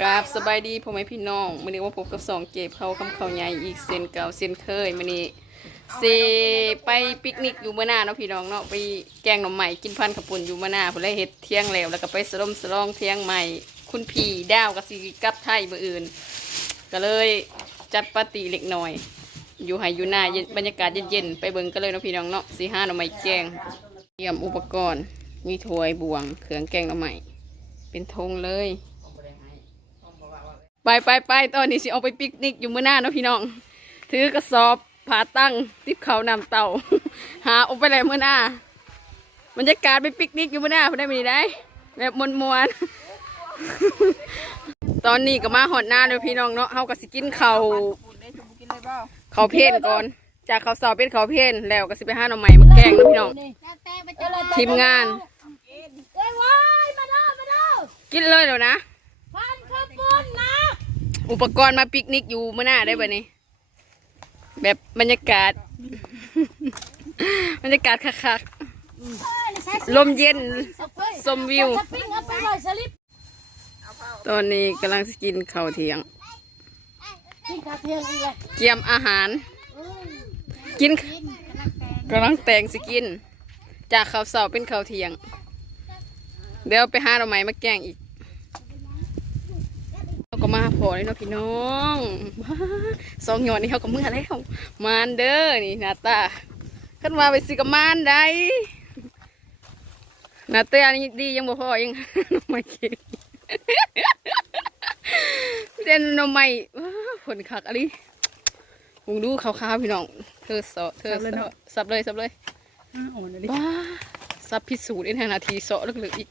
กราบสบายดีพ่อแม่พี่น้องมื้อนี้ว่าพบกับสองเจ็บเขาคำเขาใหญ่อีกเส้นเก่าเส้นเคยมื้อนี้สิไปปิกนิกอยู่เมื่อหน้าเนาะพี่น้องเนาะไปแกงหน่อไม้กินพันขาวปุ่นอยู่เมื่อหน้าพุ่นเลยเฮ็ดเที่ยงแล้วแล้วก็ไปสลมสลองเที่ยงใหม่ คุณพี่ดาวกับสิกลับไทยมืออื่น ก็เลยจัดปาร์ตี้เล็กน้อย อยู่ให้อยู่หน้าเย็นบรรยากาศเย็นๆไปเบิ่งกันเลยเนาะพี่น้องเนาะสิห้าหน่อไม้แกงเตรียมอุปกรณ์มีถ้วยบวงเครื่องแกงหน่อไม้เป็นธงเลย ไปไปไปตอนนี้สิเอาไปปิกนิกอยู่เมื่อหน้าเนาะพี่น้อง ถือกระสอบผาตั้งติบเขาวนำเต่า หาเออกไปเลยเมื่อหน้าบรรยากาศไปปิกนิกอยู่เมื่อหน้าพอได้ไหมได้ แบบมวนมวนๆตอนนี้ก็มาหอดหน้าเลยพี่น้องเนาะเฮาก็สิกินข้าวข้าวเพลนก่อน จากข้าวสอบเป็นข้าวเพลนแล้วก็สิไปหาหน่อไม้มาแกงเนาะพี่น้องทีมงานเอ้ยว้ายมาเด้อมาเด้อกินเลยแล้วนะพันข้าวปุ้นนะ อุปกรณ์มาปิกนิกอยู่เมื่อหน้าได้ป่ะนี่แบบบรรยากาศ บรรยากาศคักๆลมเย็นชมวิว ตอนนี้กำลังสกินข้าวเที่ยงกินข้าเทียงเกี๊ยมอาหาร กินกำลังแต่งสกิน จากข้าวเสาเป็นข้าวเที่ยง เดี๋ยวไปหาเราใหมมาแกงอีก อเลยเนาะพี่น้องว้าสองหยอดนี่เขาก็เมื่อแล้วมานเด้อนี่หนาตาขึ้นมาไปสิกับมานได้หนาตานี่ดียังบ่พอยังหน่อไม้เก่งเด่นหน่อไม้ว้าผลคักอะไรมึงดูขาวๆพี่น้องเธอเสาะเธอเสาะสับเลยสับเลยอ่อนเลยบ้าซับพิสูจน์ในนาทีเสาะลึกๆอีก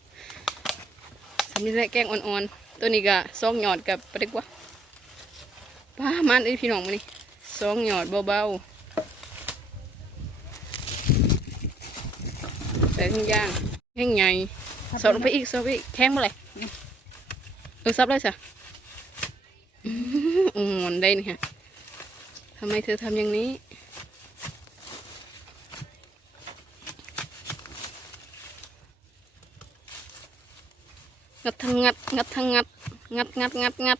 สำนี้แหละแกงอ่อนๆ ตัวนี้ก็ซองหยอดกับปลาเด็กวะป้ามันไอพี่น้องมานี่ซองหยอดเบาๆแต่ทุกอย่างแห้งใหญ่สอดลงไปอีกสอดไปอีกแข็งเมื่อไหร่เออซับเลยสะอื้ออ่อนได้นี่ฮะทำไมเธอทำอย่างนี้ งัดทั้งงัด งัดทั้งงัด งัดงัดงัดงัด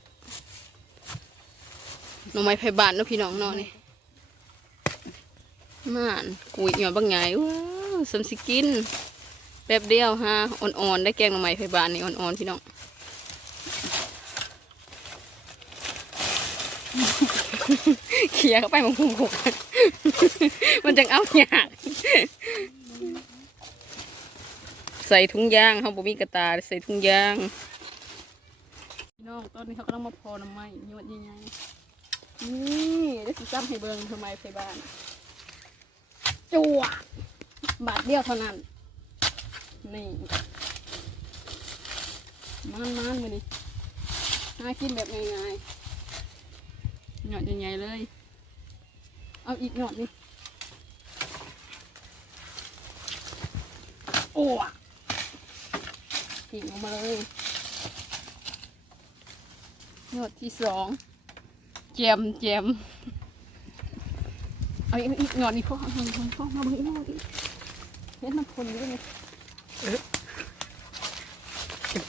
หน่อไม้ไผ่บานเนาะพี่น้องเนาะนี่ม่านกุยหยอดบางไงว้าวสมสิกินแป๊บเดียวฮะอ่อนๆได้แกงหน่อไม้ไผ่บานนี่อ่อนๆพี่น้องเขี่ยเข้าไปมันพุ่งหกมันจังเอาหยาก ใส่ถุงยางเขาบ่มีกระตาใส่ถุงยางพี่น้องตอนนี้เขากำลังมาพอน้ำไม้ยอดยังไงนี่ได้สิซ้ำให้เบิ่งทำไมไฟบ้านจั่วบาทเดียวเท่านั้นนี่มันมันมือนี่หากินแบบง่ายๆหยอดใหญ่ๆเลย เอาอีกหยอดนี่โอ้ อะกิ่งออกมาเลยหยอดที่สองแจมแจมเอาอีกอีกหยอดนี่พ่อเอาหยอดพ่อมาเบิ่งอีกหยอดอีกเห็นมันคนอยู่ด้วยนี่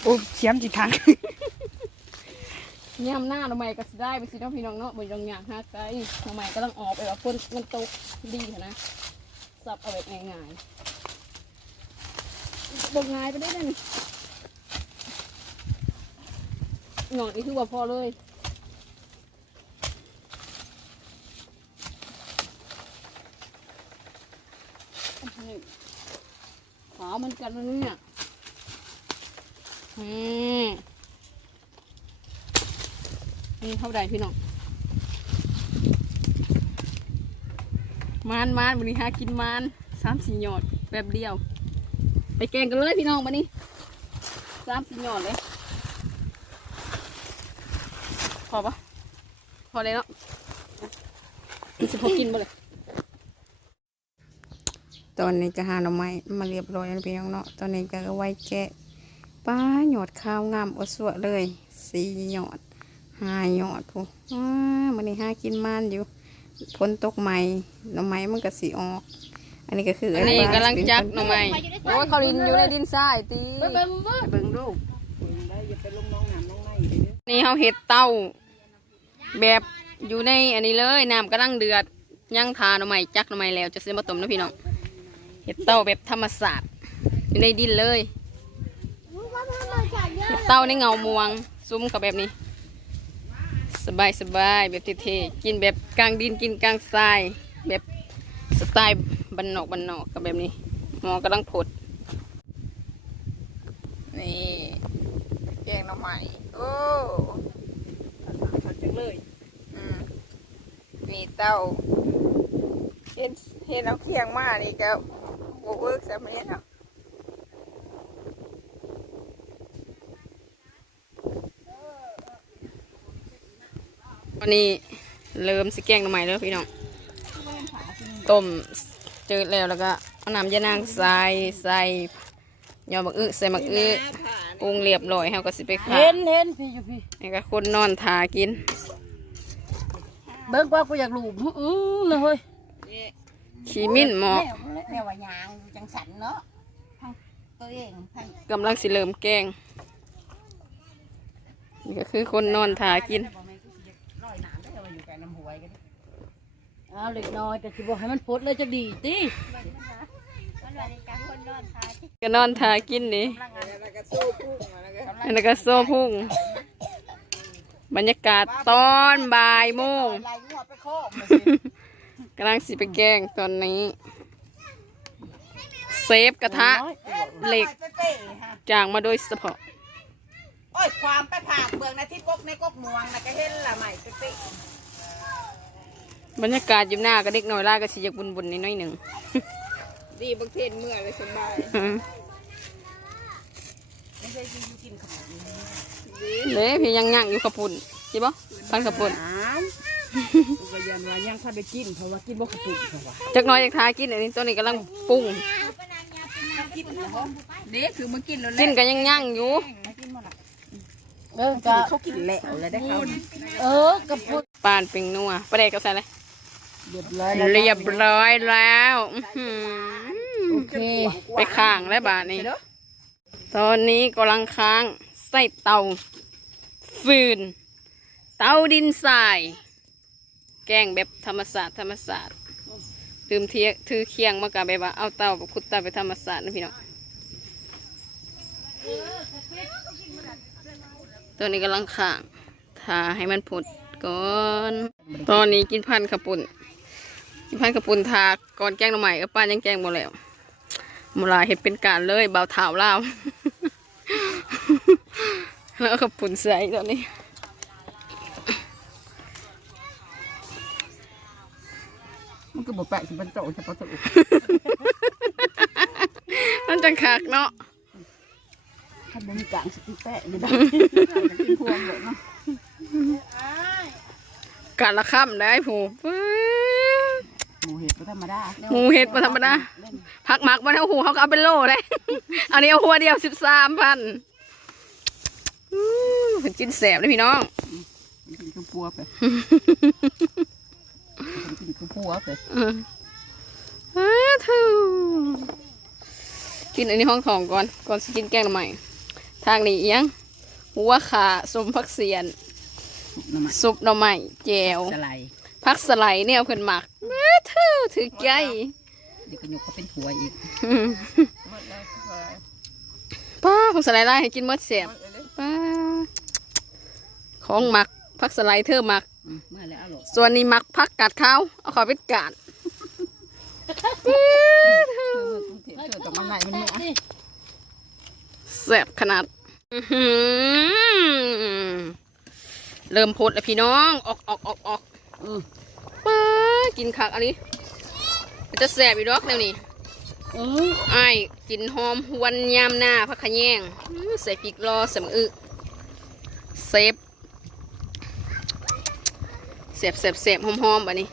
โอ้เสียมจิทางย่ำหน้าทำไมก็สิได้ไปสิน้องพี่น้องเนาะบ่ยองอย่างฮะไกลทำไมก็ต้องออกไปว่าฝนมันตกดีหั้นนะสับเอาแบบง่ายๆบกง่ายไปได้เลย หน่อนนี่คือว่าพอเลยนี่ขาวเหมันกันนะเนี่ยอืมนี่เท่าไหร่พี่น้องมานมานวันนี้หากินมานสามสี่หยอดแบบเดียว ไปแกงกันเลยพี่น้องมานี่สามสี่หยอดเลย พ อปะพอเลยเนาะสิพอกินบ่เลยตอนนี้ก็หาหน่อไม้มาเรียบร้อยแล้วพี่น้องเนาะตอนนี้ก็ไว้แกะป้าหยอดข้าวงามอดสวดเลยสี่หยอดหาหยอดพูว้ามันนี่หากินมันอยู่ฝนตกใหม่หน่อไม้มันก็สีออก อันนี้ก็คืออันนี้กำลังจักหน่อไม้โอ้ยเขาดินอยู่ในดินทรายตีไปเบิ่งเบิ่งเบิ่งรูปได้อย่าไปลงน้องน้ำน้องในนี่เขาเห็ดเต้า แบบอยู่ในอันนี้เลยน้ำกำลังเดือดย่างทาหน่อไม้จักหน่อไม้แล้วจะซื้อมาต้มนะพี่น้องเห็ดเต้าแบบธรรมศาสตร์อยู่ในดินเลยเห็ดเต้าในเงามวง ซุ้มกับแบบนี้ สบายสบายแบบเท่ๆกินแบบกลางดินกินกลางทราย แบบสไตล์บันนอกบันนอกกับแบบนี้หมอกำลังผดนี่แกงหน่อไม้โอ้ เลยอืมมีเต้าเห็นเห็นเอาเคียงมานี่ก็บเวิร์กสมัยเนาะวันนี้เริ่มสิแกงหน่อไม้แล้วพี่น้องต้มจืดแล้วแล้วก็เอาน้ำยานางใส่ใส่ยอบักอึใส่บักอึปรุงเรียบร้อยเฮาก็สิไปขาเห็นเห็นพี่อยู่พี่นี่ก็คนนอนทากินเบิ่งว่ากูอยากรู้อื้อเลยเฮ้ยขี้มิ้นหมอกแนวว่ายางอยู่จังสันเนาะทั้งตัวเองทั้งกำลังสิเริ่มแกงนี่ก็คือคนนอนทากินบ่แม่นกูสิร้อยน้ำได้ว่าอยู่กับน้ำหวยกันเอาเล็กน้อยแต่สิบอกให้มันพดเลยจะดีติมันว่าในการคนนอนทาที่ก็นอนทากินนี่แล้วก็สู้พุ่งมาแล้วก็อันนั้นก็โซ่พุ่ง บรรยากาศตอนบ่ายโมงลายงัวไปโคกมาสิกำลังสิไปแกงตอนนี้ เซฟกระทะ เหล็กเป๊ะๆฮะจางมาโดยเฉพาะ โอ้ยความไปผ่ากเบืองนะที่กกในกกม่วงนะก็เห็นละใหม่เป๊ะบรรยากาศอยู่หน้าก็เด็กน้อยล่าก็สิอยากบุญๆนิดหน่อยหนึ่ง ดีบางเทนเมื่อเลยสบายๆไม่ใช่ที่อยู่กินขนม เด้พี่ยังย่างอยู่ขาวปุ่นใช่ปะพันขาวปุ่นอ้าวกูก็ยันว่ายังพาไปกินเพราะว่ากินบ่ขาวปุ่นเพราะว่าจักหน้อยอยากทากินอันนี้ตัวนี้กำลังปรุงเด็กคือมากินแล้วกินกันยังย่างอยู่เออก็เขากินแล้วเลยได้เขาเออกับพดปานเป็นนัวประเด็กก็ใส่เลยเรียบร้อยแล้วเรียบร้อยแล้วอื้อหือโอเคไปข้างแล้วบาทนี้ตอนนี้กำลังค้างใส่เตาฟืน เตาดินทราย แกงแบบธรรมศาสตร์ธรรมศาสตร์ลืมเทียถือเคียงมากะแบบว่าเอาเตาแบบขุดเตาไปธรรมศาสตร์นะพี่น้องตอนนี้กำลังข้างทาให้มันผดก่อน ตอนนี้กินพันขาวปุ่นกินพันขาวปุ่นทาก่อนแกงหน่อไม้เออป้ายังแกงหมดแล้วมลาเห็ดเป็นการเลยเบาเท้าเล่า แล้วก็ปุ่นใส่ตอนนี้มันก็บอกแปะสิเป็นโตเฉพาะตัวมันจะคักเนาะถ้าบ่มีกลางสติแปะไม่ได้กินพวงเลยเนาะการละค่ำได้ผูปื๊ดหมูเห็ดก็ธรรมดาหมูเห็ดบ่ธรรมดาพักหมักมันเอาหูเขาก็เอาเป็นโลได้อันนี้เอาหัวเดียวสิบสามพัน เป็นกินแสบเลยพี่น้องกินข้าวปัวไปกินข้าวปัวไปเอออ้าทูกินอันนี้ห้องทองก่อนก่อนสิกินแกงหน่อไม้ทางนี้เอียงหัวขาสมพักเสียนน้ำมันซุปหน่อไม้แจวสไลด์พักสไลด์เนี่ยเพิ่นหมักอ้าทูถือใจเด็กก็ยกก็เป็นหัวอีกอืมป้าพักสไลด์ได้ให้กินหมดเสียบป้า ของหมักพักสไลด์เธอหมักเมื่อแล้วเอาหลส่วนนี้หมักพักกัดข้าวเอาขอเป็นกาดเธอกับมันไหนมันเมื่อนี่แซ่บขนาดอื้อหือเริ่มพดแล้วพี่น้องออกออกออกออกอืมป้ากินคักอันนี้มันจะแซ่บอีกดอกเดี๋ยวนี้อือไอ้ายกินหอมหวนยามหน้าพักขะแยงอื้อใส่พริกรอสมอึเซฟ เสียบเสียบเสียบหอมหอมแบบนี้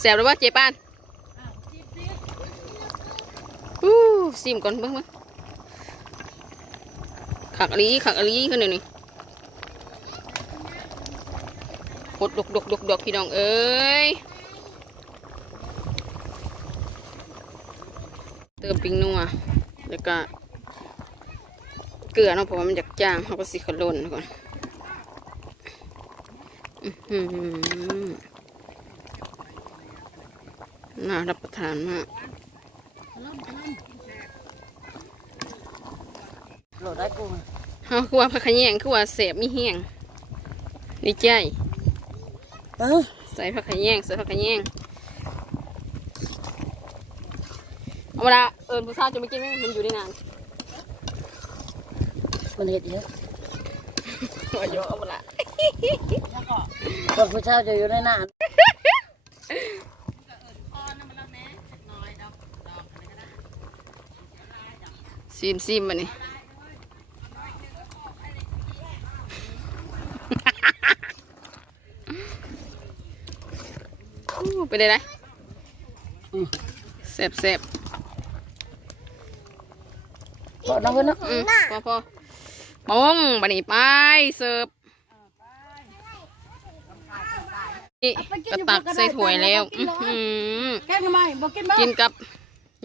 แซ่บหรือว่าเจ๊ปานอู้ซิมก่อนเบิ่งเบิ่งขักอลีขักอลีขึ้นเดี๋ยนี้หดดกดกดกดกพี่น้องเอ้ยเติมปิ้งนัวแล้วก็เกลือเนาะเพราะว่ามันอยากจางเขาก็สิขล่นก่อน น่ารับประทานมากโหลดได้กูเฮาคือว่าผักขะแยงคือว่าเสบมีเหี่ยงดีใจเออใส่ผักขะแยงใส่ผักขะแยงเอาเวลาเอิญผู้ชายจะไม่กินไหมมันอยู่ได้นานมันเห็ดเยอะหัวเยอะเอาเวลา คนผู้เช่าจะอยู่ในน้ซีมซีมมานี่อู้ไปเลยนะเสบเสบำบอกน้องเพื่อนเนาะอืมพอพอปงบันนี้ไปเสิร์ฟนี่ ก็ตักใส่ถ้วยแล้วอื้อหือแกงทำไมบอกกินบ้างกินกับ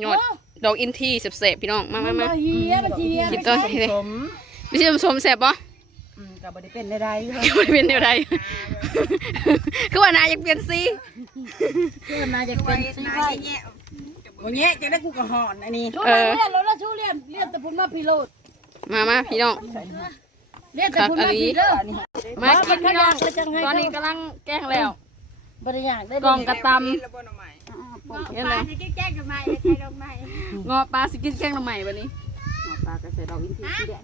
หยอดดอกอินทีเสบๆพี่น้องมามามาเฮียมาเฮียกินต้นทีเลยสมไม่ใช่สมแสบปะอืมกับบริเป็นได้ไรไม่เป็นเดียวใดคือว่านายอยากเปลี่ยนสีเพื่อนนายจะเป็นซีไว้โอ้ยเนี่ยจะได้กูกระหอนอันนี้ชูเรียนเรียนแล้วชูเรียนเรียนแต่พุ่นมาพี่โลดมามาพี่น้องเรียนแต่พุ่นมาพี่เด้อมากินพี่น้องมาจังให้ตอนนี้กำลังแกล้งแล้ว บริยากได้กล่องกระตแล้วบ่หน่อไม้ำนี่เลยงอปลาสกินแกล้งทำไมวันนี้ปลากระเสดอกอินทรีเดีย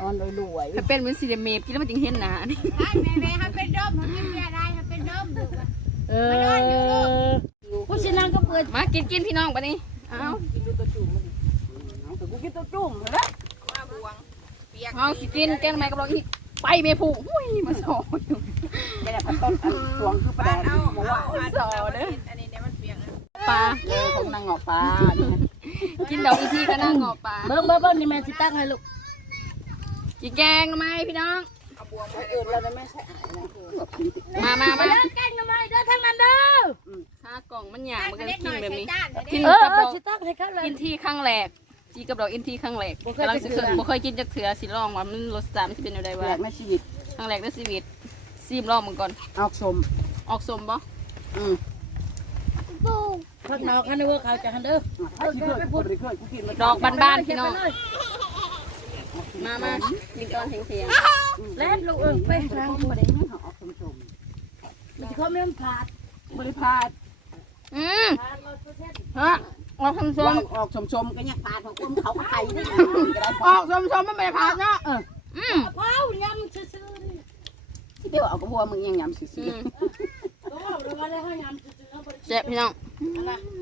ออนรวยถ้าเป็นเหมือนซีเดเมฟกินแล้วมันจึงเห็นหนานี่เออผู้ชนะก็เปิดมากินกินพี่น้องวันนี้เอาๆกินดูตัวจุ่มมันแต่กูกินตัวจุ่มเลยว่าบวงเปียกเอาสิกินแกล้งทำไมกับเราอีก ไปเมพูอุ้ยมาสออยู่ไม่ได้พันต้นอันสวงคือปลาแดงเอาบอกเอาว่าอันเดียวเด้ออันนี้เนี่ยมันเปียกปลาเออของนางงอกปลาเนี่ยกินดอกอีทีก็นั่งงอปลาเบิ้งเบิ้งเบิ้งนี่แม่สิตั้งให้ลูกกินแกงทำไมพี่น้องเอาบวงไปเออเราไม่ใช่อายนะคือแบบกินติดมามามาเด้อแกงทำไมเด้อทั้งนั้นเด้อถ้ากล่องมันหยาบมันก็กินแบบนี้กินเออกับเอดออกสิตั้งให้เขาเลยอินทีข้างแรก จีกับดอกอินทีข้างแรกบ่เคยกำลังสิกินเคยเทื่อ บ่เคยกินจักเถือสิลองว่ามันรสชาติมันสิเป็นอะไรแปลวะกในชีวิตข้างแรกในชีวิตซีมลองมึงก่อนเอาชมออกสมบ่อืมข้างนอกข้างในเวิร์กเขาจะหันเด้อถ้าคิดเคยกูเคยกูกินมาดอกบ้านๆพี่น้องมามากินตอนเที่ยงเที่ยงแล้วลูกเออไปทางไม่ได้ให้เขาออกชมชมมันจะเขาไม่ต้องผ่าบริพาดอืมผ่าร้อยเปอร์เซ็นต์ฮะ ออกส้มว่าออกชมชมก็ยังพาดของอุ้มเขาไข่ได้ก็ได้ๆออกส้มๆมันไม่ผ่านเนาะอืมว้าวยำซื่อๆนี่ที่เดียวเอากระบัวมึงยังยำซื่อือมก็ว่าเราว่าได้ให้ยำซื่อๆเอาไปแซ่บพี่น้อง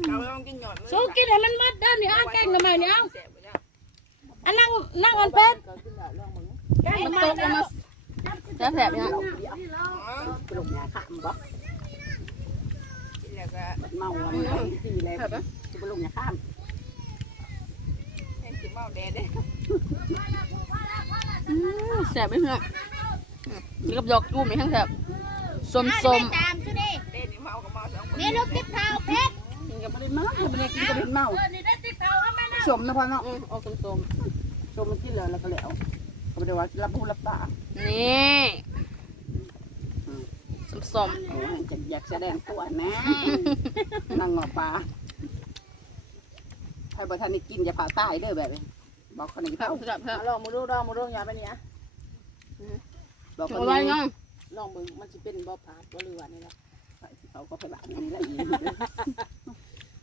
เราลองกินหยอดมือสู้กินให้มันหมดเด้อนี่อ้าแกงทำไมเนี่ยเอาแสบไปแล้วอันนั่งนั่งอันเป็ดแกงมันทำไมตกลงเด้อมาแซ่บๆพี่น้องๆกระดูกยาขามบ่กินแล้วก็เมาอันนี้ดีเลย กระดูกยาข้ามเห็นกินเมาแดดเด้อืมแซ่บไหมพี่น้องอืมนี่กับดอกจูมนี่ทั้งแซ่บส้มเด้นี่เมากับเมาสองคนกินกับไม่ได้เมาไม่ได้กินกับเป็นเมาเออนี่ได้ติ๊กเขาเอาไหมนะชมนะพ่อเนาะๆอืมออกส้มชมมันกินเลยแล้วก็แล้วก็ไม่ได้ว่ารับผู้รับตาๆนี่ส้มโอ้ยจะอยากแสดงตัวนะนั่งงอปลา ใครบอกท่านนี่กินอย่าผ่าใต้เด้อแบบนี้บอกคนนี้ๆครับเขาครับครับลองมาดูลองมาดูอย่าไปเนี่ยบอกคจุนกไว้นี้น้องลองมึงมันจะเป็นบ่ผาดบ่เรือนี่ละเขาก็ไปบ้านนี่แหละอี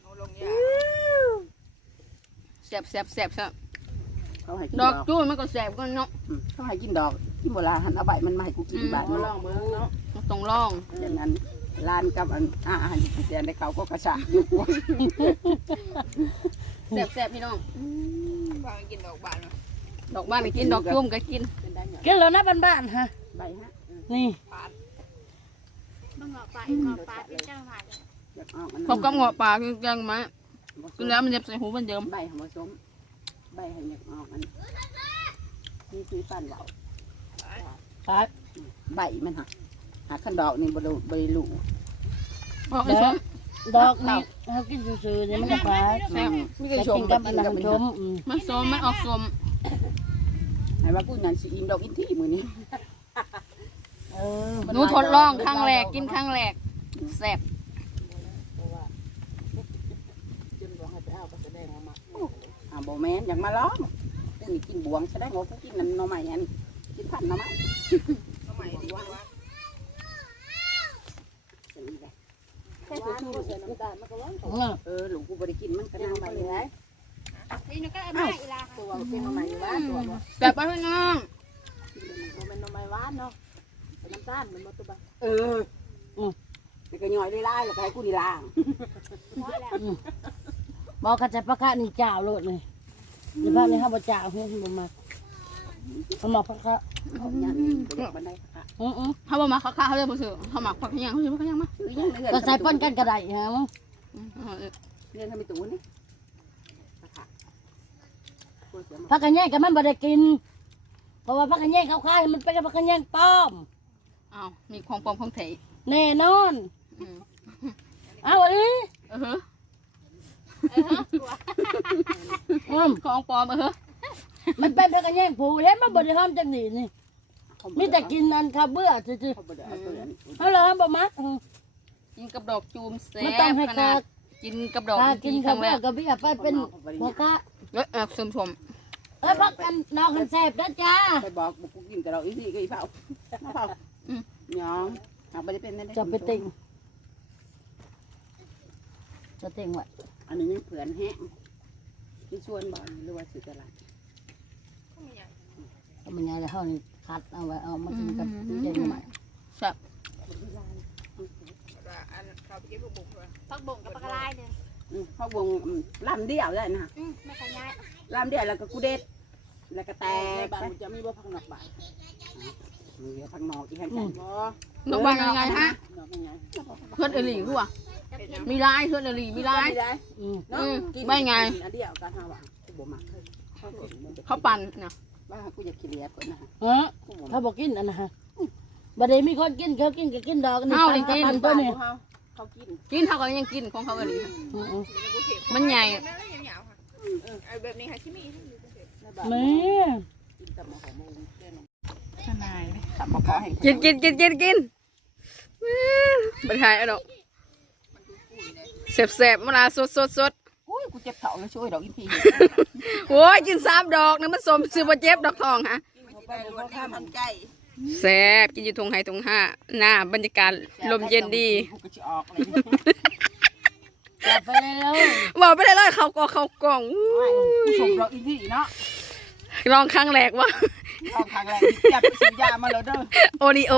เอาลงยาแซ่บแซ่บแซ่บแซ่บเขาให้กินดดออกกจูนมันก็แซ่บก็เนาะเขาให้กินดอกที่โบราณหันเอาใบมันมาให้กูกินบ้านลองมึงเนาะต้องลองอย่างนั้นร้านกับอันอาหารที่เสียในเขาก็กระชากอยู่กว่า แซ่บแซ่บพี่น้องฟังกินดอกบานเนาะดอกบ้านก็กินดอกจูมก็กินเป็นได้เนี่ยกินแล้วนะบ้านๆฮะใบฮะนี่ปาดอยากออกมันพบกับเงาะป่าคือยังมากินแล้วมันจะใส่หูเหมันเดิมใบของผสมใบให้อยากออกมันนี่คือปั้นเหลาครับใบมันฮะหาขันดอกนี่บดูบริลูพอกไอ้ชม ดอกนี่เขากินซื่อๆนี่มันจะผ่าแซ่บไม่เคแต่ยชมกินกักับบกิอันนกับนั้นมันชมอืมมันส้มมันออกส้มให้ว่ากูนั่นสีอินดอกอินที่มือนี้เอออหนูทดลองครั้งแรกกินครั้งแรกแซ่บอ่าบ่แม่นอยากมาล้อมเดี๋ยวนี้กินบวงแสดงว่ากูกินน้ำหน่อไม้อันนี้กินพันหน่อไม้ สมัยดีกว่า แค่ตัวชูใส่น้ำตาลมันก็ว่า เออเออหลวงกูบ่ได้กินมันก็น้ำไปเลยนี่นึกก็ไม่อีลาตัวเป็นหน่อไม้อยู่ว่าตัวบ่แซ่บปะพี่น้องมันเป็นหน่อไม้หวานเนาะน้ำตาลมันบ่ตัวบ้าเอออือก็ย่อยได้ลายแล้วก็ให้กูนี่ล้างบอกกระจะประกาศนี่เจ้าโลดเลยในบ้านนี้ข้าพเจ้าเพื่อนบ่มาเขาบอกประกาศเขาเนี่ยไปเด็กบันไดค่ะอืออือเขาบอกมาเขาฆ่าเขาเลยผู้สื่อเขาหมักผักขยังเขาซื้อผักขยังมาซื้อยังเรื่อยก็ใส่ป้นกันกระไดฮะมั้ง อืมเอาเลยเรียนทำไมตู้นี่ค่ะกูเสียมาพักกันแย่งกันมันบ่ได้กิน เพราะว่าพักกันแย่งเขาขายมันเป็นพักกันแย่งป้อมเอามีของปลอมของเถยแน่นอน อืมเอาอันนี้เออฮะอืมของปลอมเออฮะมันเป็นพักกันแย่งผูเห็นมันบ่ได้ห้ามจังนี่นี่มีแต่กินอันข้าวเบื่อซื่อเขาบ่ได้เอาตัวนั้นๆเอาเลยบ่มักอืมกินกับดอกจูมแซ่มันต้องบให้ขกานาด กินกับดอกกาจกิรินงๆคข้ารั้วงแรเบื่อกกับเบี้ยไปเป็นพ่อค้าเอ้ยเออชมชมเอ้ยพักกันน้องกันแซ่บนะจ้าไปบอกบุกูกินกับเราอีนี่ก็อีเผาเผาหยองเอาไปได้เป็นนั่นได้จะไปติ่งจะติ่งไว้อันนี้ยังเผือนแห้งที่ชวนบ่หรือว่าสื่อตลาดก็มันไงแล้วเฮานี่คัดเอาไว้เอามากินกับเด็กใหม่แซ่บว่าอันเขาไปเก็บลูกบุกเลย พักบ่งกับปลากระไรเนี่ยเขาวงลำเดียวได้นะไม่ขยายลำเดียวแล้วก็กูเด็ด แล้วก็แตกบ้านจะมีบ่พังนอกบ้านมีพังนอกอีกแค่ไหนบ่น้องบ้านยังไงฮะนอกยังไงเพื่อนเอหลีคือวะมีลายเพื่อนเอหลีมีลาย ได้อืมเนาะอืมกินไม่ไงอันเดียวกันฮะว่ะกูบ่มักเขาปั่นนะว่ากูอยากขี้เลียก่อนนะฮะถ้าบอกกินอันนะฮะบัดนี้มีคนกินเขากินก็กินดอกนี่ปันกับปันตัวนี้เขากินกินเขาก็ยังกินของเขาเอหลีอืมมันใหญ่แม่แล้วยาวๆค่ะไอ้แบบนี้ค่ะที่มีแม่กินแต่หมอของมึงเล่นทนายตับมะพร้าวให้กินกินกินกินกินบันทายเอาดอกแสบแสบๆเวลาสดสดสดอุ้ยกูเจ็บเข่าแล้วช่วยดอกอีพีโอ้ยกินสามดอกนะมันสมซื้อมาเจ็บดอกทองฮะ ไปรวนข้ามทันใจแสบกินอยู่ทงไฮทงห้าหน้าบรรยากาศลมเย็นดีกูก็จะออกเลยจับไปเลยแล้วบอกไปเลยเลยเขาก็เขากล่องอู้กูส่งดอกอีพีเนาะลองครั้งแรกว่าลองครั้งแรกจับสัญญามาแล้วเด้อโอริโอ